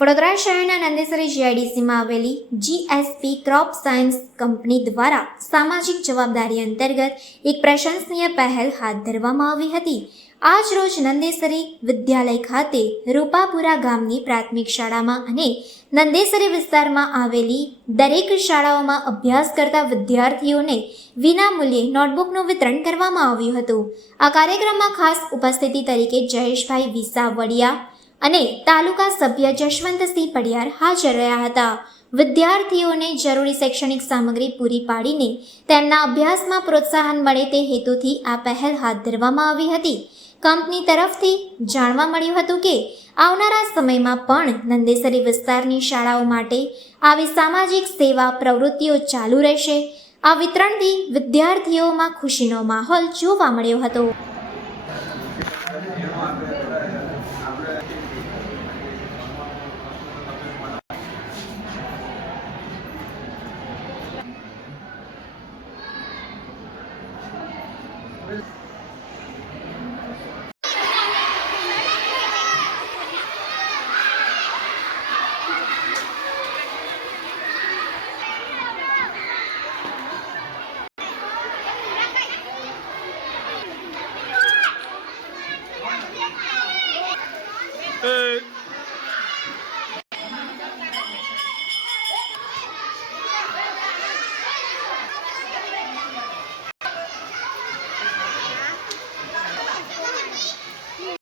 વડોદરા શહેરના નંદેસરી જીઆઈડીસીમાં આવેલી GSP crop science company દ્વારા સામાજિક જવાબદારી અંતર્ગત એક પ્રશંસનીય પહેલ હાથ ધરવામાં આવી હતી। આજ રોજ નંદેસરી વિદ્યાલય ખાતે રૂપાપુરા ગામની પ્રાથમિક શાળામાં અને નંદેસરી વિસ્તારમાં આવેલી દરેક શાળાઓમાં અભ્યાસ કરતા વિદ્યાર્થીઓને વિનામૂલ્યે નોટબુકનું વિતરણ કરવામાં આવ્યું હતું। આ કાર્યક્રમમાં ખાસ ઉપસ્થિતિ તરીકે જયેશભાઈ વિસાવડિયા અને તાલુકા સભ્ય જશવંતસિંહ પડિયાર હાજર રહ્યા હતા। વિદ્યાર્થીઓને જરૂરી શૈક્ષણિક સામગ્રી પૂરી પાડીને તેમના અભ્યાસમાં પ્રોત્સાહન મળે તે હેતુથી આ પહેલ હાથ ધરવામાં આવી હતી। કંપની તરફથી જાણવા મળ્યું હતું કે આવનારા સમયમાં પણ નંદેસરી વિસ્તારની શાળાઓ માટે આવી સામાજિક સેવા પ્રવૃત્તિઓ ચાલુ રહેશે। આ વિતરણથી વિદ્યાર્થીઓમાં ખુશીનો માહોલ જોવા મળ્યો હતો।